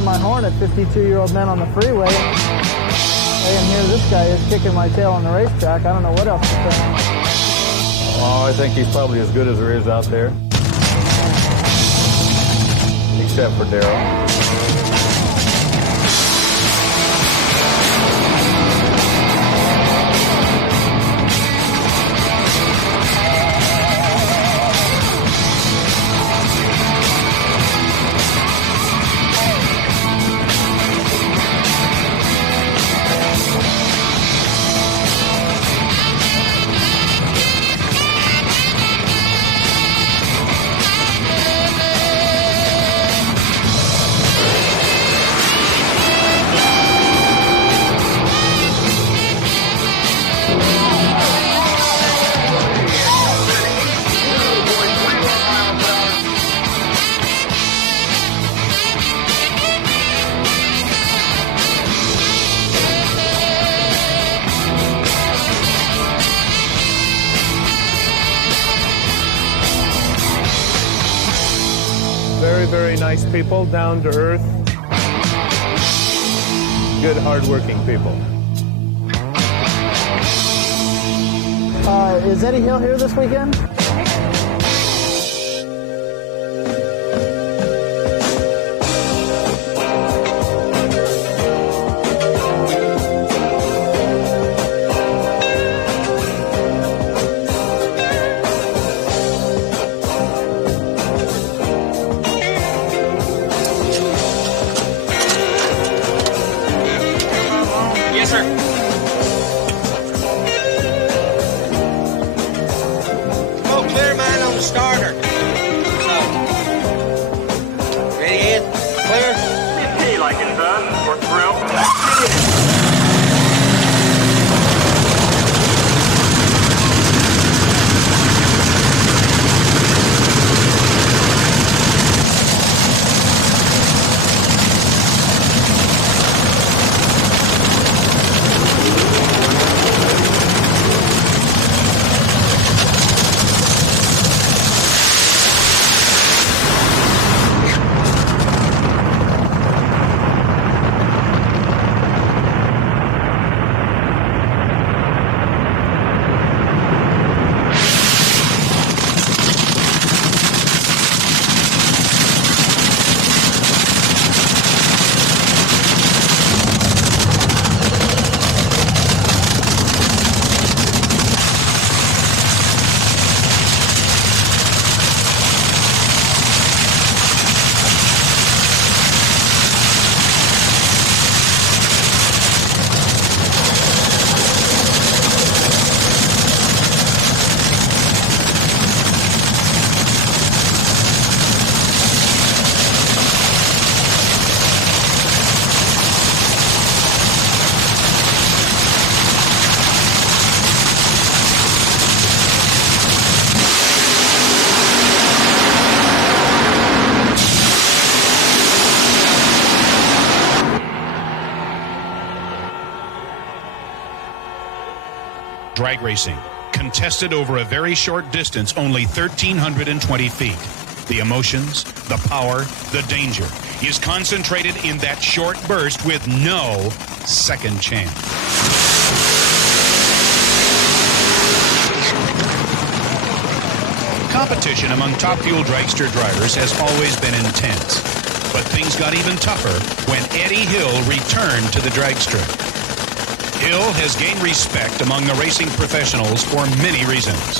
blowing my horn at 52-year-old men on the freeway. And here this guy is kicking my tail on the racetrack. I don't know what else to say. Oh, I think he's probably as good as there is out there. Except for Darrell. Very nice people, down to earth. Good, hard-working people. Is Eddie Hill here this weekend? Yes, sir. Oh, clear mine on the starter. So, ready, Ed? Clear? Hey, like it, son. Or thrill. Drag racing, contested over a very short distance, only 1,320 feet. The emotions, the power, the danger is concentrated in that short burst with no second chance. Competition among top fuel dragster drivers has always been intense, but things got even tougher when Eddie Hill returned to the drag strip. Hill has gained respect among the racing professionals for many reasons.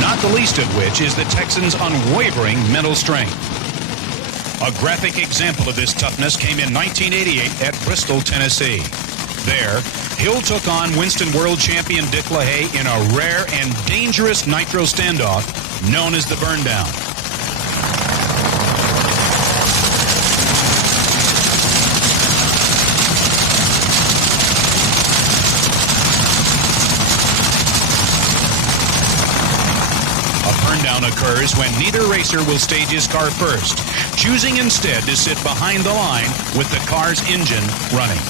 Not the least of which is the Texan's unwavering mental strength. A graphic example of this toughness came in 1988 at Bristol, Tennessee. There, Hill took on Winston World Champion Dick LaHaye in a rare and dangerous nitro standoff known as the Burn Down. Down occurs when neither racer will stage his car first, choosing instead to sit behind the line with the car's engine running.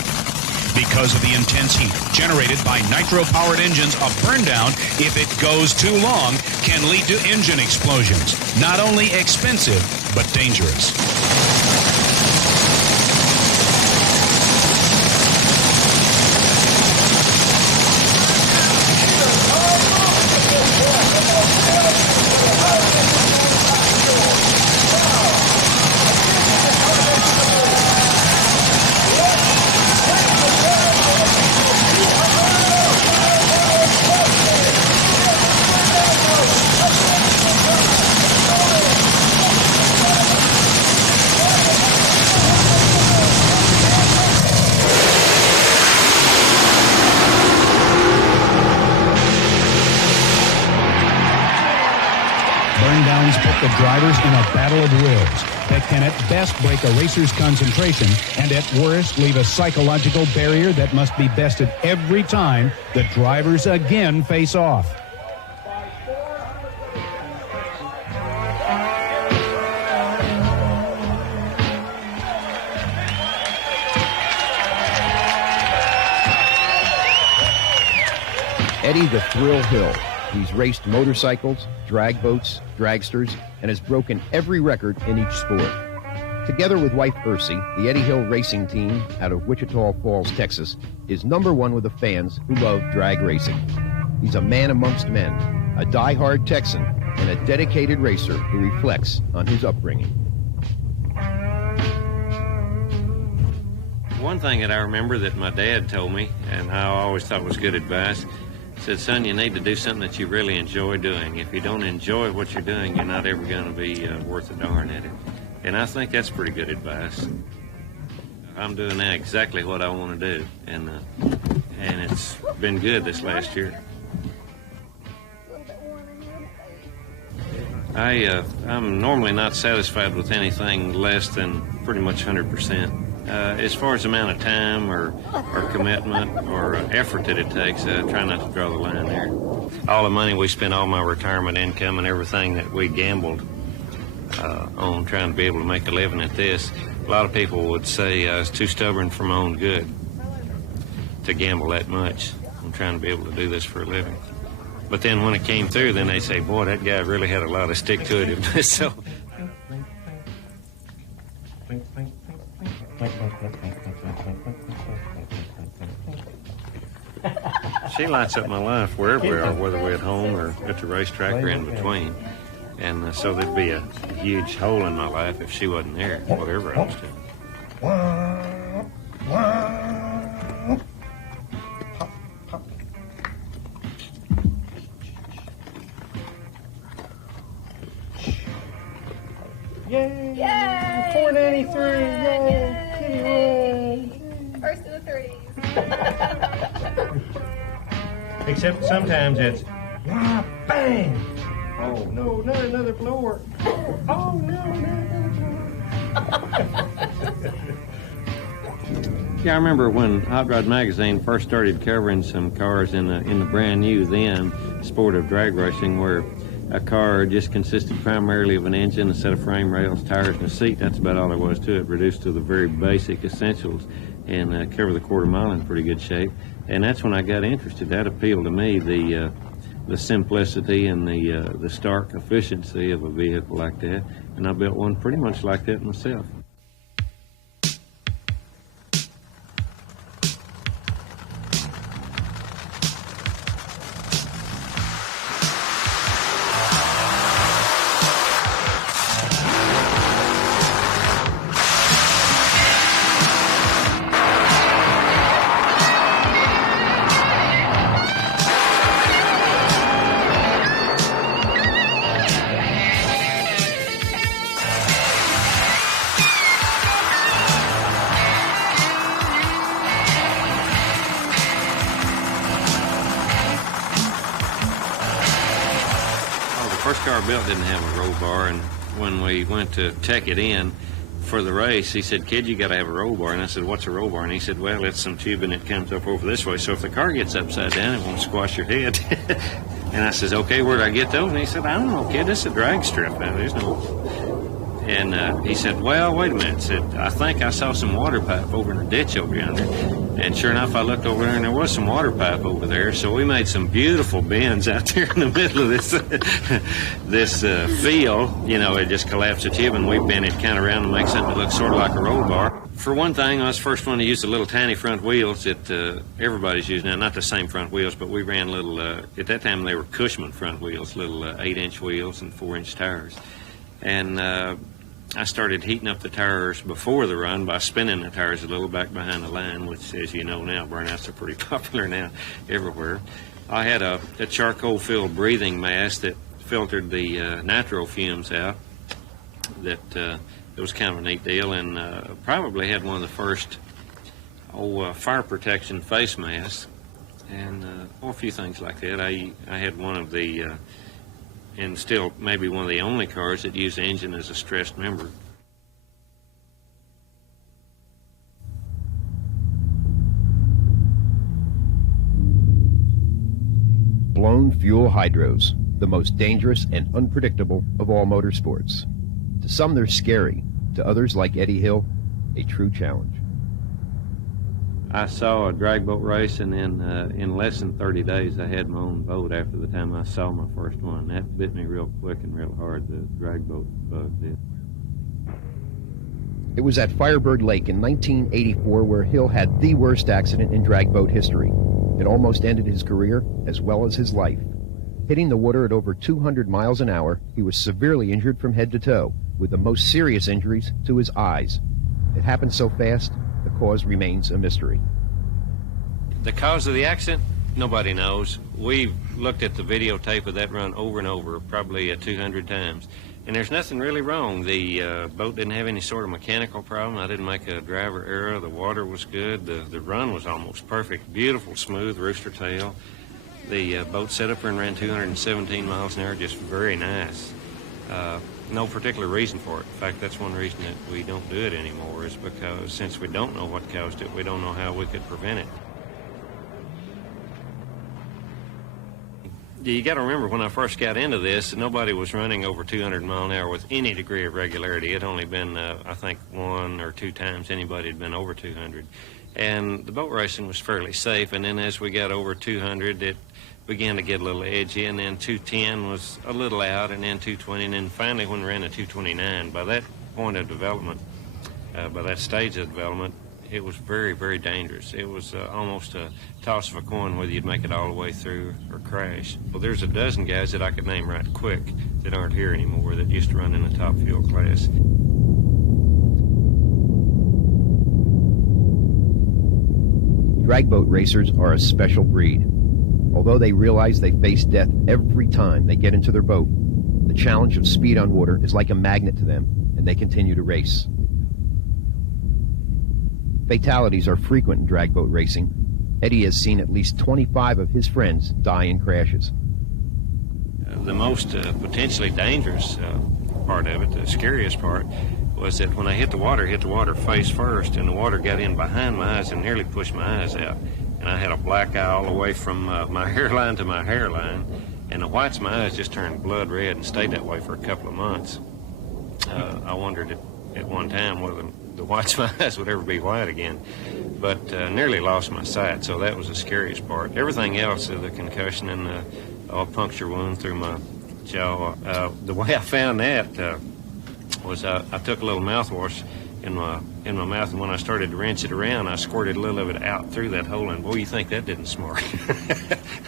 Because of the intense heat generated by nitro-powered engines, a burndown, if it goes too long, can lead to engine explosions. Not only expensive, but dangerous. Burndowns put the drivers in a battle of wills that can at best break a racer's concentration and at worst leave a psychological barrier that must be bested every time the drivers again face off. Eddie the Thrill Hill. He's raced motorcycles, drag boats, dragsters, and has broken every record in each sport. Together with wife Ercie, the Eddie Hill racing team out of Wichita Falls, Texas, is #1 with the fans who love drag racing. He's a man amongst men, a die-hard Texan, and a dedicated racer who reflects on his upbringing. One thing that I remember that my dad told me, and I always thought was good advice, said, son, you need to do something that you really enjoy doing. If you don't enjoy what you're doing, you're not ever going to be worth a darn at it. And I think that's pretty good advice. I'm doing now exactly what I want to do, and it's been good this last year. I'm normally not satisfied with anything less than pretty much 100%. As far as the amount of time or commitment or effort that it takes, I try not to draw the line there. All the money we spent, all my retirement income and everything that we gambled on trying to be able to make a living at this, a lot of people would say I was too stubborn for my own good to gamble that much. I'm trying to be able to do this for a living. But then when it came through, then they say, boy, that guy really had a lot of stick to it. So. She lights up my life wherever we are, whether we're at home or at the racetrack or in between. And so there'd be a huge hole in my life if she wasn't there, whatever I was doing. Yay! Yay! 493! Yay! Kitty roll! First of the threes. Except sometimes it's wah, bang! Oh no, not another floor! Oh no, not another floor! Yeah, I remember when Hot Rod Magazine first started covering some cars in the brand new then sport of drag racing, where a car just consisted primarily of an engine, a set of frame rails, tires, and a seat. That's about all there was to it, reduced to the very basic essentials, and cover the quarter mile in pretty good shape. And that's when I got interested. That appealed to me, the simplicity and the stark efficiency of a vehicle like that. And I built one pretty much like that myself. First car I built didn't have a roll bar, and when we went to tech it in for the race, he said, kid, you got to have a roll bar. And I said, what's a roll bar? And he said, well, it's some tubing that comes up over this way, so if the car gets upside down, it won't squash your head. And I said, okay, where'd I get those? And he said, I don't know, kid, this is a drag strip. There's no... And he said, well, wait a minute. Said, I think I saw some water pipe over in the ditch over yonder. And sure enough, I looked over there, and there was some water pipe over there. So we made some beautiful bends out there in the middle of this field. You know, it just collapsed the tube, and we bent it kind of around to make something that looked sort of like a roll bar. For one thing, I was the first one to use the little tiny front wheels that everybody's using now. Not the same front wheels, but we ran little, at that time they were Cushman front wheels, little 8-inch wheels and 4-inch tires. And I started heating up the tires before the run by spinning the tires a little back behind the line, which, as you know now, burnouts are pretty popular now everywhere. I had a charcoal-filled breathing mask that filtered the nitro fumes out. It was kind of a neat deal, and probably had one of the first fire protection face masks, and a few things like that. I had one of the and still maybe one of the only cars that use the engine as a stressed member. Blown fuel hydros, the most dangerous and unpredictable of all motorsports. To some, they're scary. To others, like Eddie Hill, a true challenge. I saw a drag boat race, and then in less than 30 days, I had my own boat after the time I saw my first one. That bit me real quick and real hard, the drag boat bug did. It was at Firebird Lake in 1984 where Hill had the worst accident in drag boat history. It almost ended his career as well as his life. Hitting the water at over 200 miles an hour, he was severely injured from head to toe, with the most serious injuries to his eyes. It happened so fast, the cause remains a mystery. The cause of the accident, nobody knows. We've looked at the videotape of that run over and over, probably 200 times. And there's nothing really wrong. The boat didn't have any sort of mechanical problem. I didn't make a driver error. The water was good. The run was almost perfect. Beautiful, smooth rooster tail. The boat set up and ran 217 miles an hour, just very nice. No particular reason for it. In fact, that's one reason that we don't do it anymore, is because since we don't know what caused it, we don't know how we could prevent it. You got to remember, when I first got into this, nobody was running over 200 mile an hour with any degree of regularity. It had only been, I think, 1 or 2 times anybody had been over 200. And the boat racing was fairly safe, and then as we got over 200, it began to get a little edgy, and then 210 was a little out, and then 220, and then finally when we ran to 229, by that point of development, by that stage of development, it was very, very dangerous. It was almost a toss of a coin whether you'd make it all the way through or crash. Well, there's a dozen guys that I could name right quick that aren't here anymore that used to run in the top fuel class. Drag boat racers are a special breed. Although they realize they face death every time they get into their boat, the challenge of speed on water is like a magnet to them, and they continue to race. Fatalities are frequent in drag boat racing. Eddie has seen at least 25 of his friends die in crashes. The most potentially dangerous part of it, the scariest part, was that when I hit the water face first, and the water got in behind my eyes and nearly pushed my eyes out. And I had a black eye all the way from my hairline to my hairline, and the whites of my eyes just turned blood red and stayed that way for a couple of months. I wondered at one time whether the whites of my eyes would ever be white again, but nearly lost my sight, so that was the scariest part. Everything else, the concussion and the puncture wound through my jaw, the way I found that was I took a little mouthwash in my mouth, and when I started to rinse it around, I squirted a little of it out through that hole, and boy, you think that didn't smart.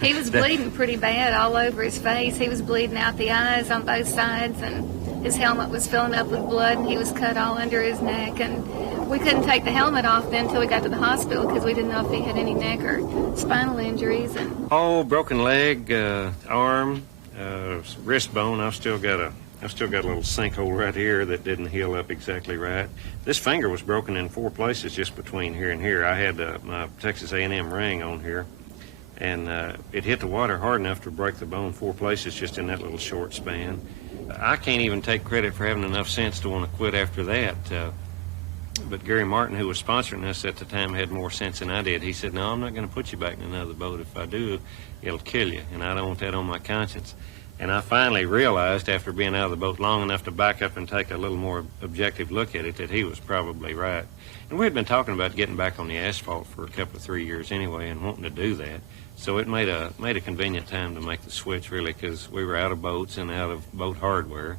He was bleeding pretty bad all over his face. He was bleeding out the eyes on both sides, and his helmet was filling up with blood, and he was cut all under his neck, and we couldn't take the helmet off then until we got to the hospital because we didn't know if he had any neck or spinal injuries. And broken leg, arm, wrist bone. I've still got a little sinkhole right here that didn't heal up exactly right. This finger was broken in 4 places just between here and here. I had my Texas A&M ring on here, and it hit the water hard enough to break the bone 4 places just in that little short span. I can't even take credit for having enough sense to want to quit after that. But Gary Martin, who was sponsoring us at the time, had more sense than I did. He said, no, I'm not going to put you back in another boat. If I do, it'll kill you, and I don't want that on my conscience. And I finally realized, after being out of the boat long enough to back up and take a little more objective look at it, that he was probably right. And we had been talking about getting back on the asphalt for a couple of 3 years anyway and wanting to do that. So it made a convenient time to make the switch, really, because we were out of boats and out of boat hardware.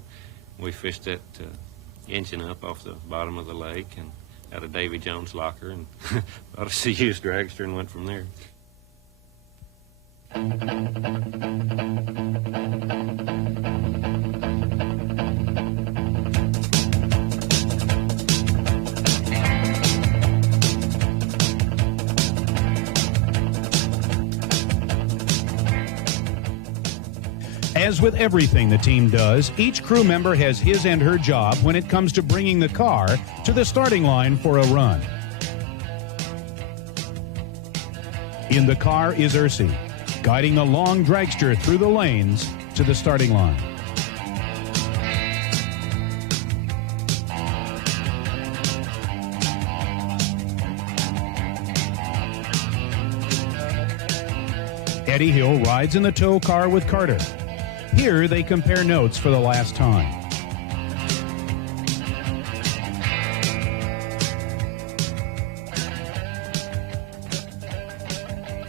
We fished that engine up off the bottom of the lake and out of Davy Jones' locker and bought a CU's dragster and went from there. As with everything the team does, each crew member has his and her job when it comes to bringing the car to the starting line for a run. In the car is Ercie, guiding the long dragster through the lanes to the starting line. Eddie Hill rides in the tow car with Carter. Here they compare notes for the last time.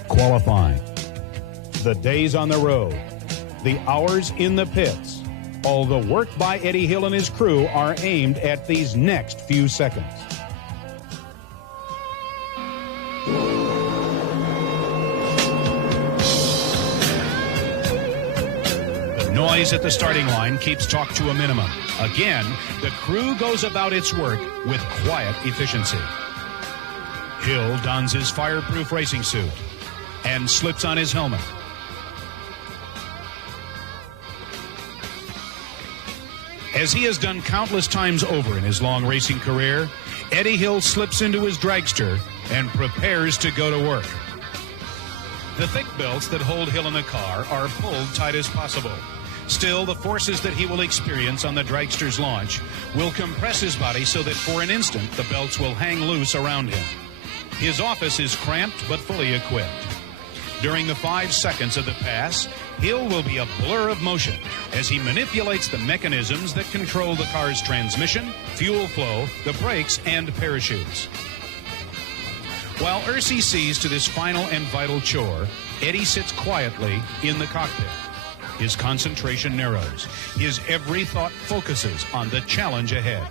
Qualifying. The days on the road. The hours in the pits. All the work by Eddie Hill and his crew are aimed at these next few seconds. Noise at the starting line keeps talk to a minimum. Again, the crew goes about its work with quiet efficiency. Hill dons his fireproof racing suit and slips on his helmet. As he has done countless times over in his long racing career, Eddie Hill slips into his dragster and prepares to go to work. The thick belts that hold Hill in the car are pulled tight as possible. Still, the forces that he will experience on the dragster's launch will compress his body so that for an instant the belts will hang loose around him. His office is cramped but fully equipped. During the 5 seconds of the pass, Hill will be a blur of motion as he manipulates the mechanisms that control the car's transmission, fuel flow, the brakes, and parachutes. While Ercie sees to this final and vital chore, Eddie sits quietly in the cockpit. His concentration narrows. His every thought focuses on the challenge ahead.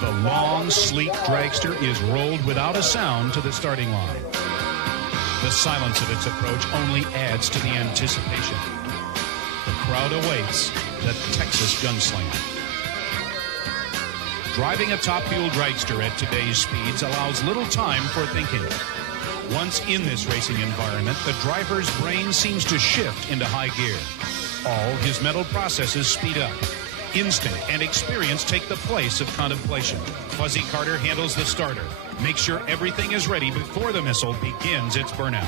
The long, sleek dragster is rolled without a sound to the starting line. The silence of its approach only adds to the anticipation. The crowd awaits the Texas gunslinger. Driving a top-fuel dragster at today's speeds allows little time for thinking. Once in this racing environment, the driver's brain seems to shift into high gear. All his mental processes speed up. Instinct and experience take the place of contemplation. Fuzzy Carter handles the starter, makes sure everything is ready before the missile begins its burnout.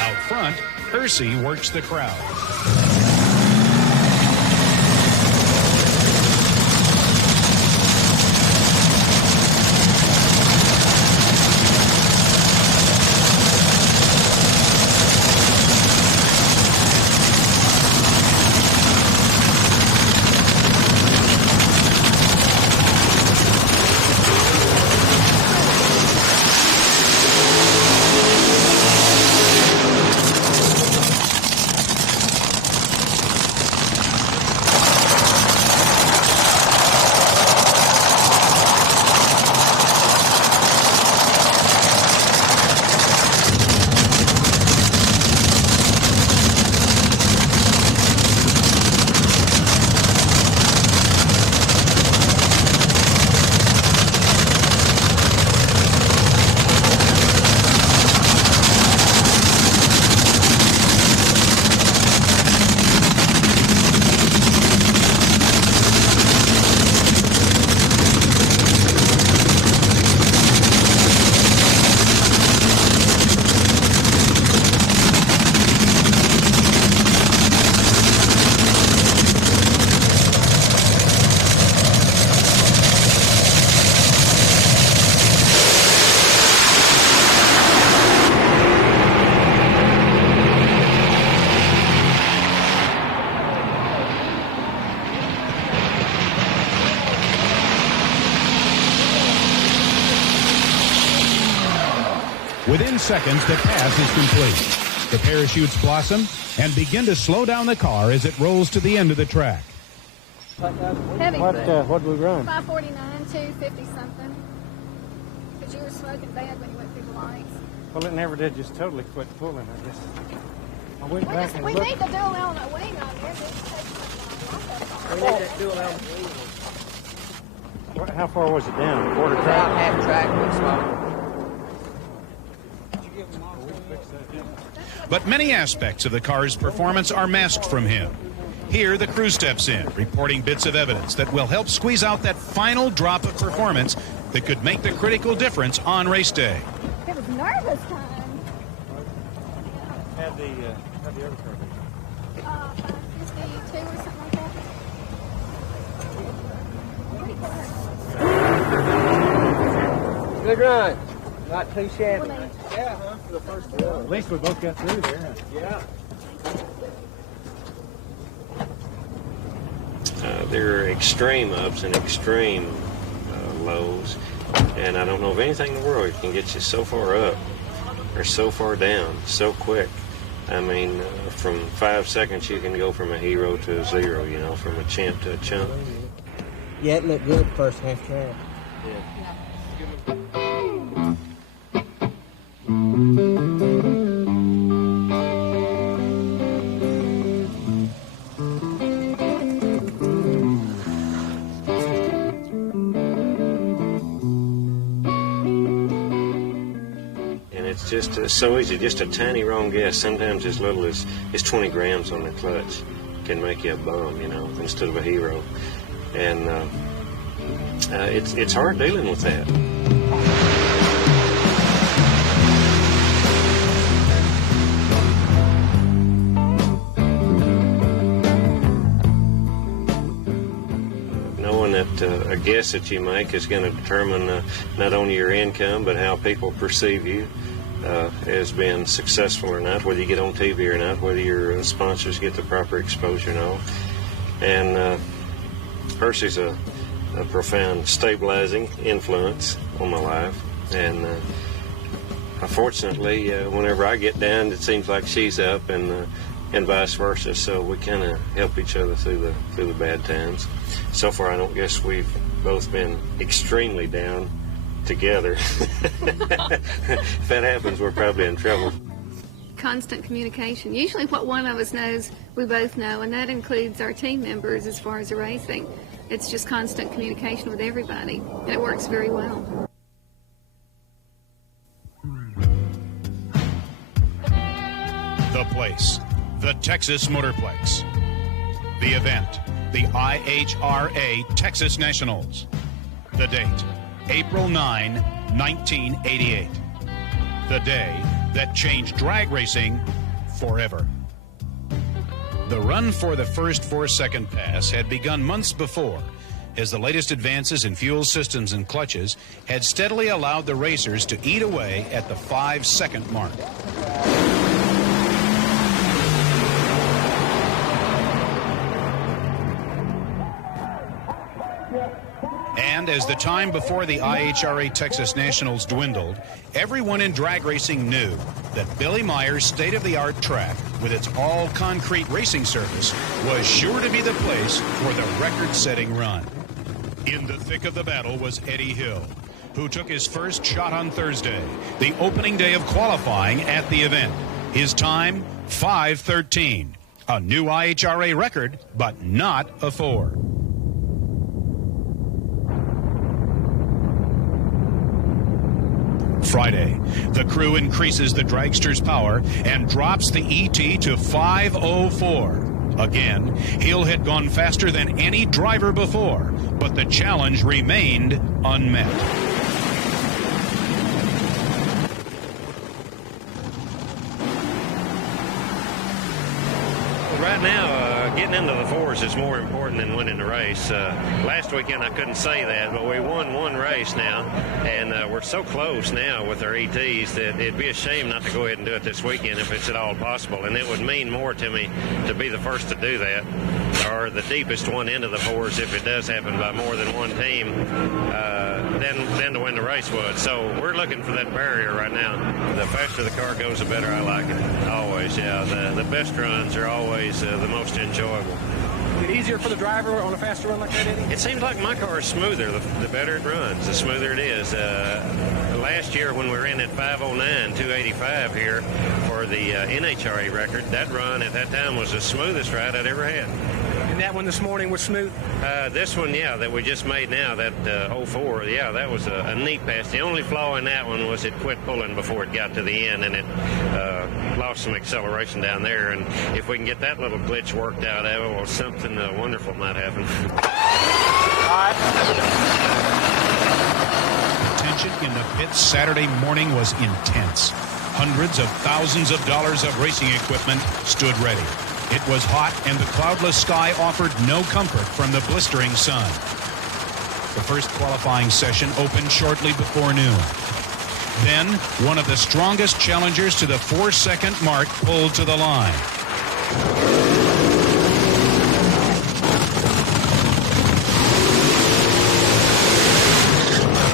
Out front, Ercie works the crowd. 10 seconds, the pass is complete. The parachutes blossom and begin to slow down the car as it rolls to the end of the track. Heavy What we run? 549, 250 something. Because you were smoking bad when you went through the lights. Well, it never did just totally quit pulling, I guess. I went back and We looked. need the dual element wing on there. We need that dual element wing. How far was it down? Quarter About track? half track with smoke. But many aspects of the car's performance are masked from him. Here, the crew steps in, reporting bits of evidence that will help squeeze out that final drop of performance that could make the critical difference on race day. It was nervous time. Had the other car. 552 or something like that. Pretty close. Good run. Not too shabby. Yeah, huh? For the first one. At least we both got through there. Yeah. There are extreme ups and extreme lows, and I don't know of anything in the world that can get you so far up or so far down so quick. I mean, from 5 seconds you can go from a hero to a zero, you know, from a champ to a chump. Yeah, it looked good first half track. It's just so easy, just a tiny wrong guess, sometimes as little as 20 grams on the clutch can make you a bum, you know, instead of a hero. And it's hard dealing with that. Knowing that a guess that you make is going to determine not only your income, but how people perceive you. As being successful or not, whether you get on TV or not, whether your sponsors get the proper exposure and all. And Ercie's a profound stabilizing influence on my life. And fortunately, whenever I get down, it seems like she's up, and vice versa. So we kind of help each other through the bad times. So far, I don't guess we've both been extremely down together. If that happens, we're probably in trouble. Constant communication. Usually what one of us knows, we both know, and that includes our team members as far as the racing. It's just constant communication with everybody, and it works very well. The place, the Texas Motorplex. The event, the IHRA Texas Nationals. The date, April 9, 1988. The day that changed drag racing forever. The run for the first 4-second pass had begun months before, as the latest advances in fuel systems and clutches had steadily allowed the racers to eat away at the 5-second mark. And as the time before the IHRA Texas Nationals dwindled, everyone in drag racing knew that Billy Meyer's state-of-the-art track, with its all-concrete racing surface, was sure to be the place for the record-setting run. In the thick of the battle was Eddie Hill, who took his first shot on Thursday, the opening day of qualifying at the event. His time, 5:13. A new IHRA record, but not a 4. Friday, the crew increases the dragster's power and drops the ET to 5:04. Again, Hill had gone faster than any driver before, but the challenge remained unmet. Right now, getting into the 4s is more important than winning the race. Last weekend I couldn't say that, but we won one race now, and we're so close now with our ETs that it'd be a shame not to go ahead and do it this weekend if it's at all possible, and it would mean more to me to be the first to do that. or the deepest one into the fours, if it does happen by more than one team, then to win the race would. So we're looking for that barrier right now. The faster the car goes, the better I like it. Always, yeah. The best runs are always the most enjoyable. Is it easier for the driver on a faster run like that, Eddie? It seems like my car is smoother. The better it runs, the smoother it is. Last year when we ran at 509, 285 here for the NHRA record, that run at that time was the smoothest ride I'd ever had. And that one this morning was smooth? This one, yeah, that we just made now, that 04, yeah, that was a neat pass. The only flaw in that one was it quit pulling before it got to the end, and it lost some acceleration down there. And if we can get that little glitch worked out, well, something wonderful might happen. The tension in the pits Saturday morning was intense. Hundreds of thousands of dollars of racing equipment stood ready. It was hot, and the cloudless sky offered no comfort from the blistering sun. The first qualifying session opened shortly before noon. Then, one of the strongest challengers to the 4-second mark pulled to the line.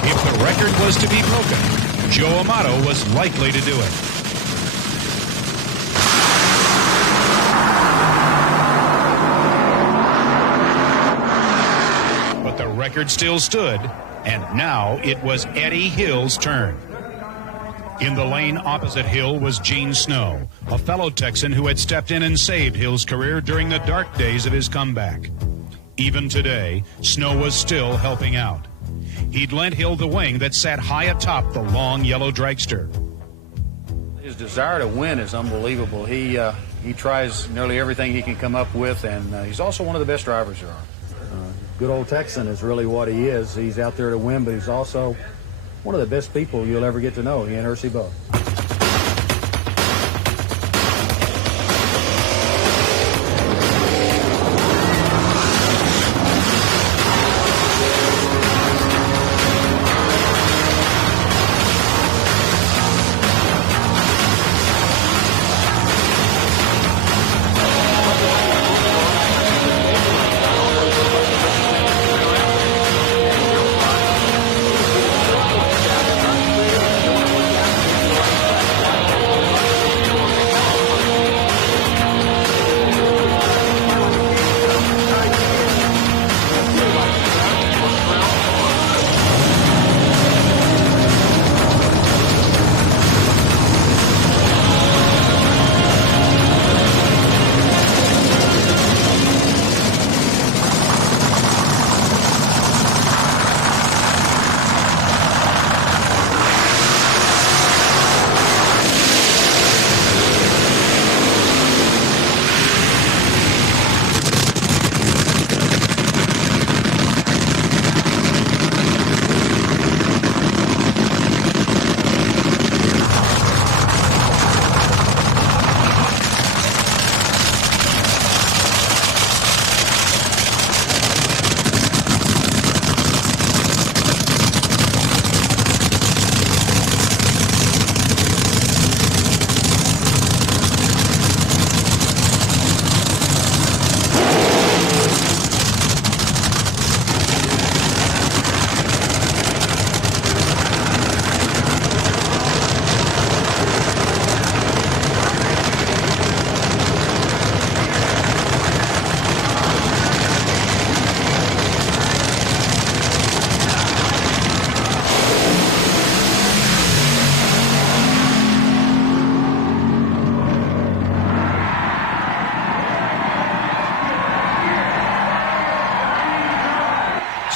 If the record was to be broken, Joe Amato was likely to do it. The record still stood, and now it was Eddie Hill's turn. In the lane opposite Hill was Gene Snow, a fellow Texan who had stepped in and saved Hill's career during the dark days of his comeback. Even today, Snow was still helping out. He'd lent Hill the wing that sat high atop the long yellow dragster. His desire to win is unbelievable. He tries nearly everything he can come up with, and he's also one of the best drivers there are. Good old Texan is really what he is. He's out there to win, but he's also one of the best people you'll ever get to know. He and Ercie both.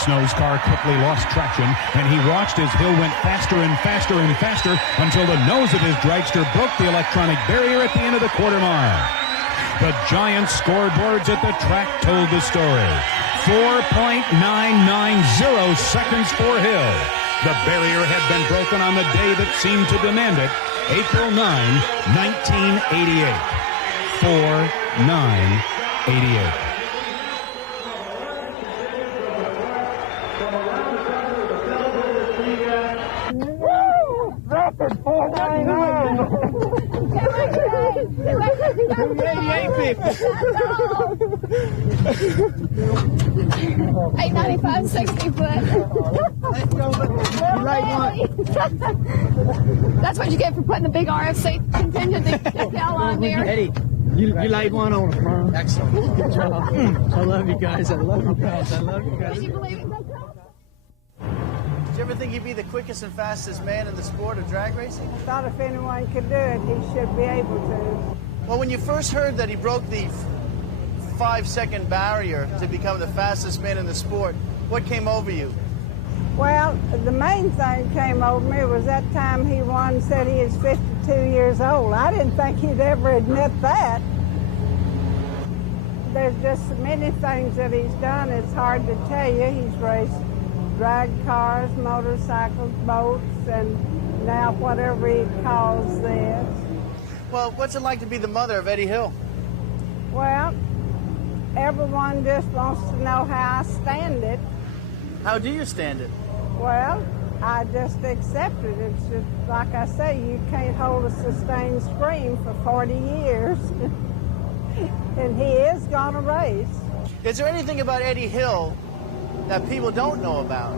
Snow's car quickly lost traction, and he watched as Hill went faster and faster and faster until the nose of his dragster broke the electronic barrier at the end of the quarter mile. The giant scoreboards at the track told the story. 4.990 seconds for Hill. The barrier had been broken on the day that seemed to demand it, April 9, 1988. 4.988. Rapid 499. Maybe 895, 60 foot. You like one? That's what you get for putting the big RFC contingent decal on there. Eddie, you like one on them, Mom? Excellent. Good job. I love you guys. I love you guys. I love you guys. Can you believe it? Did you ever think he'd be the quickest and fastest man in the sport of drag racing? I thought if anyone could do it, he should be able to. Well, when you first heard that he broke the 5-second barrier to become the fastest man in the sport, what came over you? Well, the main thing came over me was that time he won, said he is 52 years old. I didn't think he'd ever admit that. There's just so many things that he's done, it's hard to tell you. He's raced drag cars, motorcycles, boats, and now whatever he calls this. Well, what's it like to be the mother of Eddie Hill? Well, everyone just wants to know how I stand it. How do you stand it? Well, I just accept it. It's just, like I say, you can't hold a sustained scream for 40 years. And he is going to race. Is there anything about Eddie Hill that people don't know about?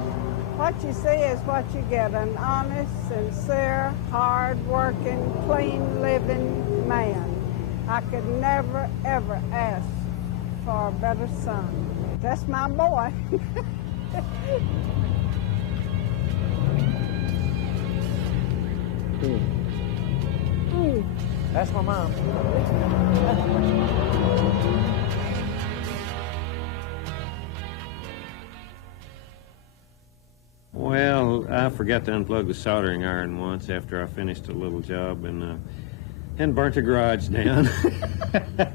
What you see is what you get, an honest, sincere, hard-working, clean-living man. I could never, ever ask for a better son. That's my boy. That's my mom. Well, I forgot to unplug the soldering iron once after I finished a little job and burnt the garage down. Nice.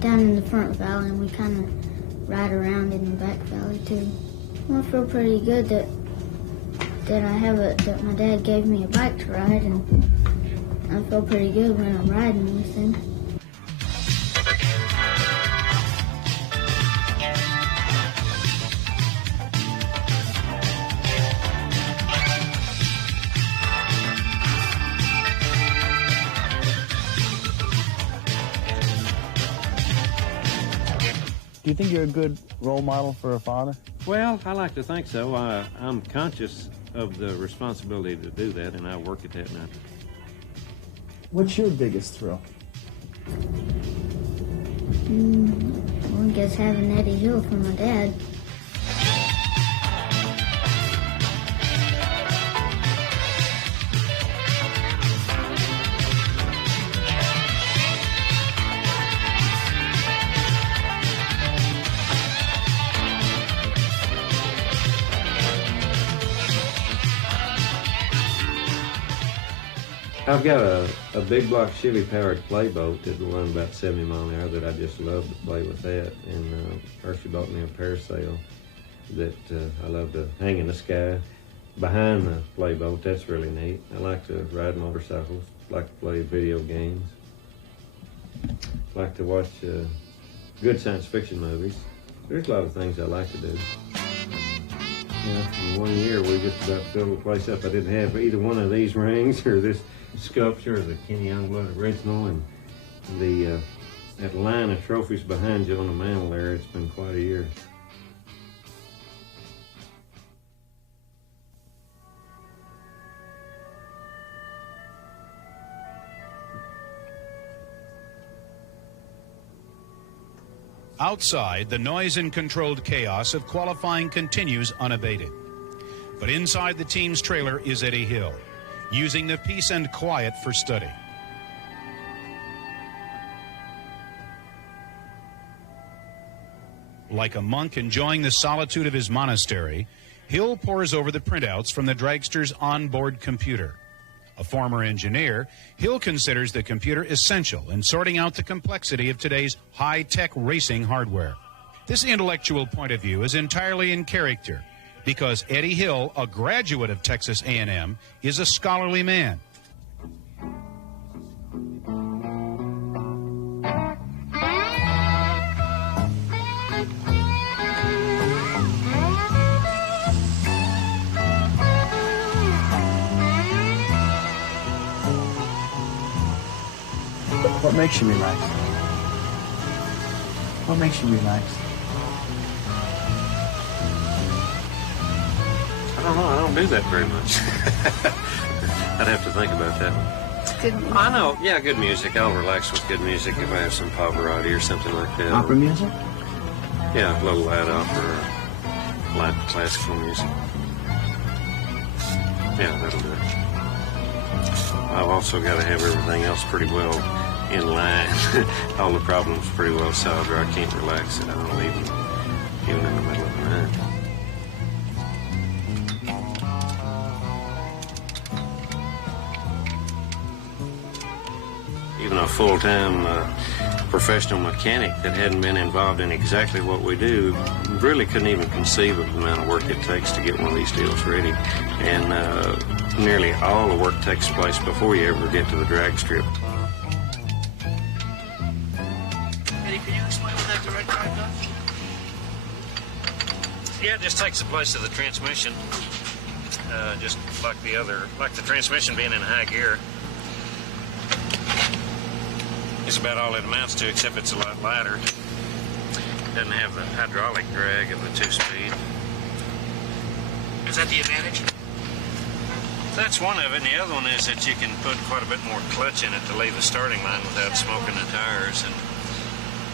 Down in the front valley, and we kind of ride around in the back valley too. Well, I feel pretty good that that my dad gave me a bike to ride, and I feel pretty good when I'm riding with him. Do you think you're a good role model for a father? Well, I like to think so. I'm conscious of the responsibility to do that, and I work at that now. What's your biggest thrill? Well, I guess having Eddie Hill for my dad. I've got a big block Chevy-powered playboat that will run about 70 miles an hour that I just love to play with that. And Ercie bought me a parasail that I love to hang in the sky behind the playboat. That's really neat. I like to ride motorcycles, like to play video games, like to watch good science fiction movies. There's a lot of things I like to do. In 1 year, we just about filled the place up. I didn't have either one of these rings or this sculpture of the Kenny Youngblood original, and that line of trophies behind you on the mantle there. It's been quite a year. Outside, the noise and controlled chaos of qualifying continues unabated. But inside the team's trailer is Eddie Hill, using the peace and quiet for study. Like a monk enjoying the solitude of his monastery, Hill pores over the printouts from the dragster's onboard computer. A former engineer, Hill considers the computer essential in sorting out the complexity of today's high-tech racing hardware. This intellectual point of view is entirely in character because Eddie Hill, a graduate of Texas A&M, is a scholarly man. What makes you relax? What makes you relax? I don't know. I don't do that very much. I'd have to think about that one. Good music. I know. Yeah, good music. I'll relax with good music if I have some Pavarotti or something like that. Opera music? Yeah, a little light opera or light classical music. Yeah, that'll do it. I've also got to have everything else pretty well in line. All the problems pretty well solved, or I can't relax at all, even in the middle of the night. Even a full-time professional mechanic that hadn't been involved in exactly what we do really couldn't even conceive of the amount of work it takes to get one of these deals ready. And nearly all the work takes place before you ever get to the drag strip. Eddie, can you explain what that direct drive does? Yeah, it just takes the place of the transmission. Just like the transmission being in high gear. It's about all it amounts to, except it's a lot lighter. Doesn't have the hydraulic drag of the 2-speed. Is that the advantage? That's one of it, and the other one is that you can put quite a bit more clutch in it to leave the starting line without smoking the tires. And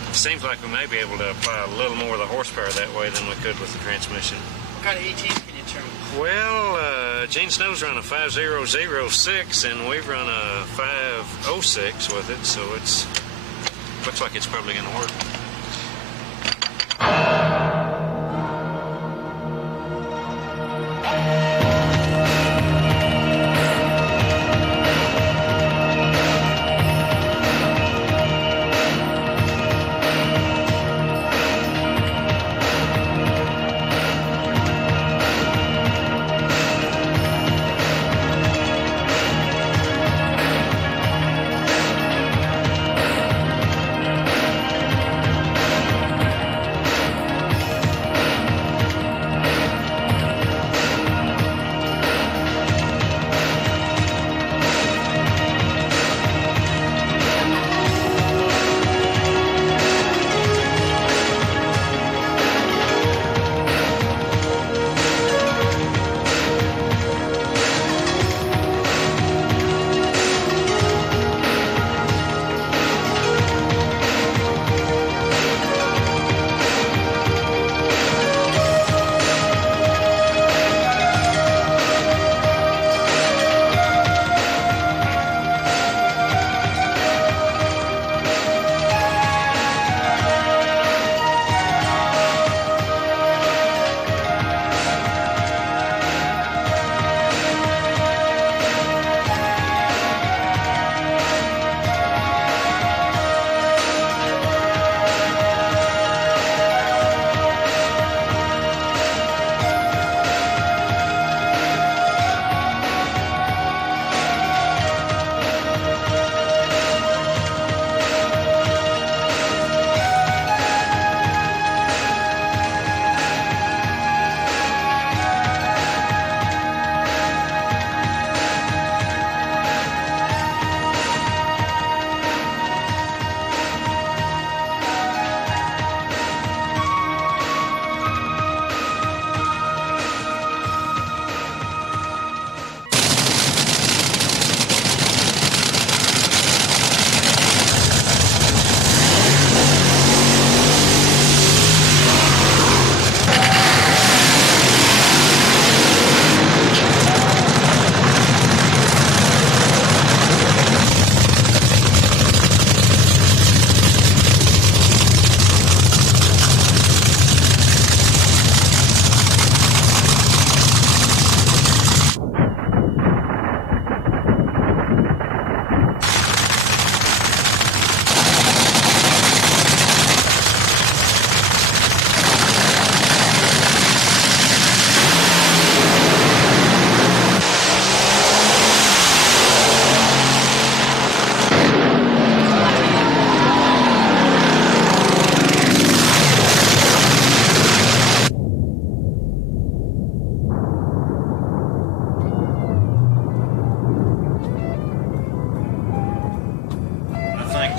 it seems like we may be able to apply a little more of the horsepower that way than we could with the transmission. What kind of 18 can you turn? Well, Gene Snow's run a 5006, and we've run a 506 with it, so it's looks like it's probably going to work.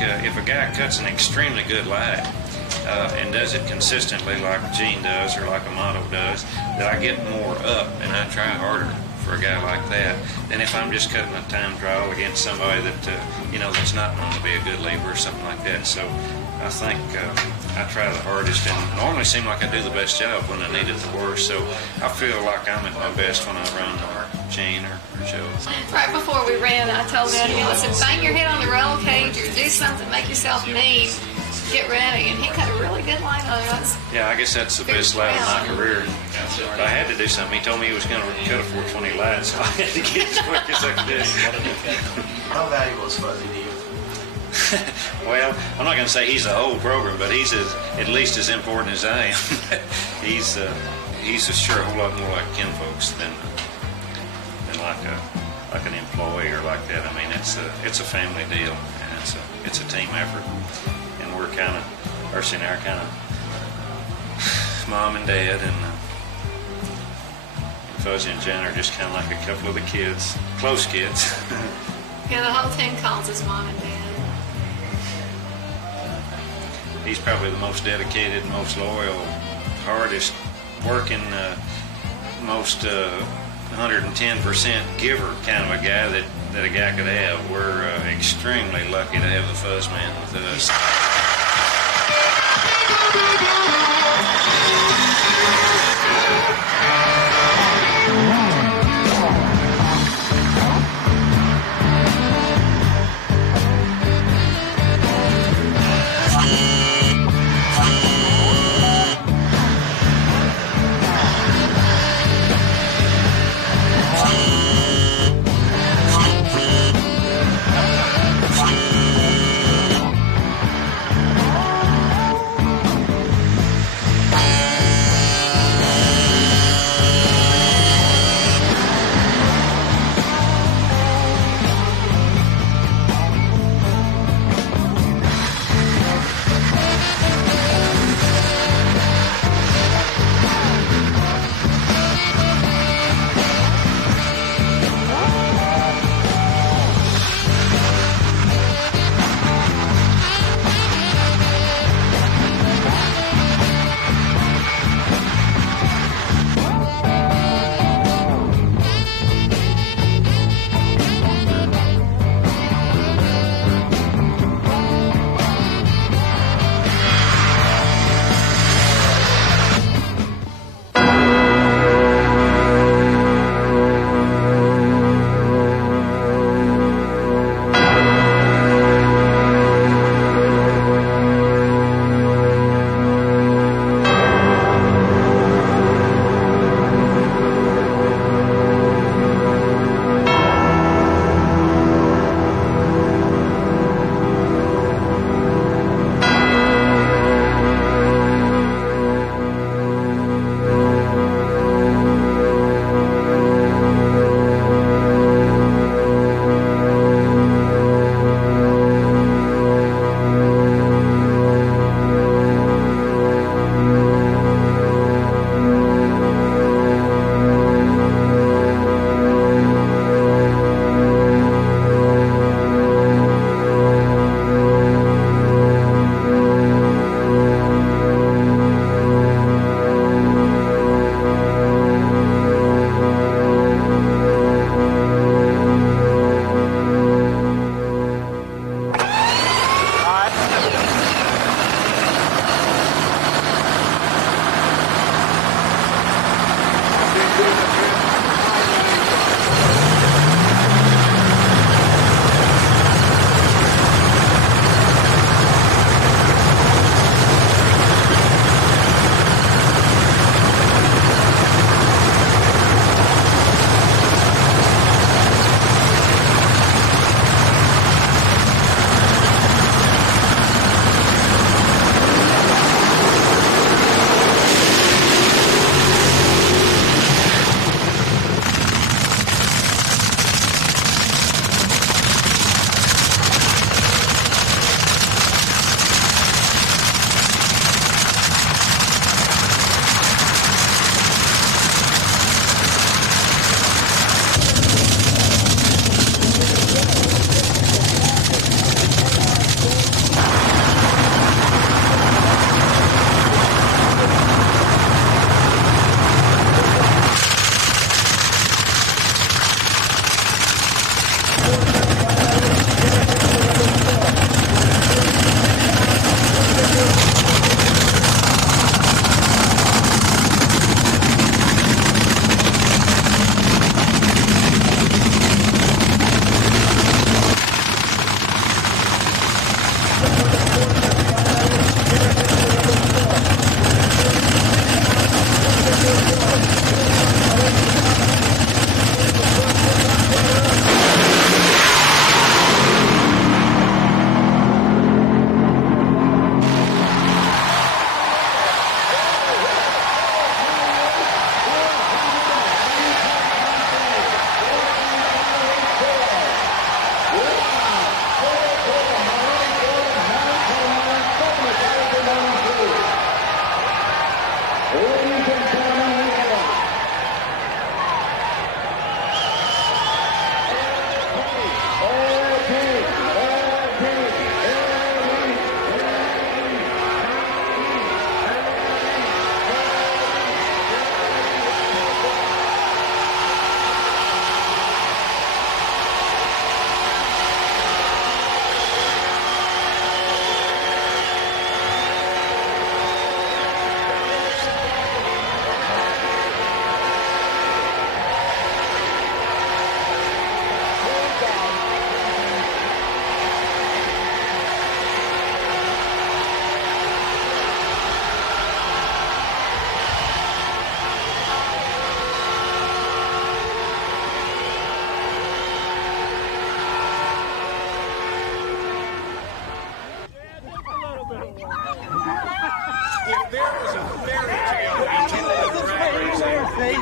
if a guy cuts an extremely good light and does it consistently like Gene does or like Amato does, that I get more up and I try harder for a guy like that than if I'm just cutting a time trial against somebody that, that's not known to be a good lever or something like that. So I think I try the hardest and normally seem like I do the best job when I need it the worst. So I feel like I'm at my best when I run or Gene or Joe. Right before we ran, I told Eddie, I said, bang your head on the roll cage or do something, make yourself mean, get ready. And he cut a really good line on us. Yeah, I guess that's the best light of my career. But I had to do something. He told me he was going to cut a 420 light, so I had to get as quick as I could. How valuable is Fuzzy to you? Well, I'm not going to say he's the whole program, but he's at least as important as I am. He's sure a whole lot more like kinfolks than like an employee or like that. I mean, it's a family deal, and it's a team effort, and we're kind of Ercie and I are kind of mom and dad, and Fuzzy and Janna are just kind of like a couple of the kids, close kids. Yeah, the whole team calls us mom and dad. He's probably the most dedicated, most loyal, hardest working, most 110% giver kind of a guy that a guy could have. We're extremely lucky to have the Fuzz Man with us.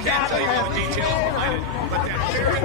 can't tell you all the details behind it, but that very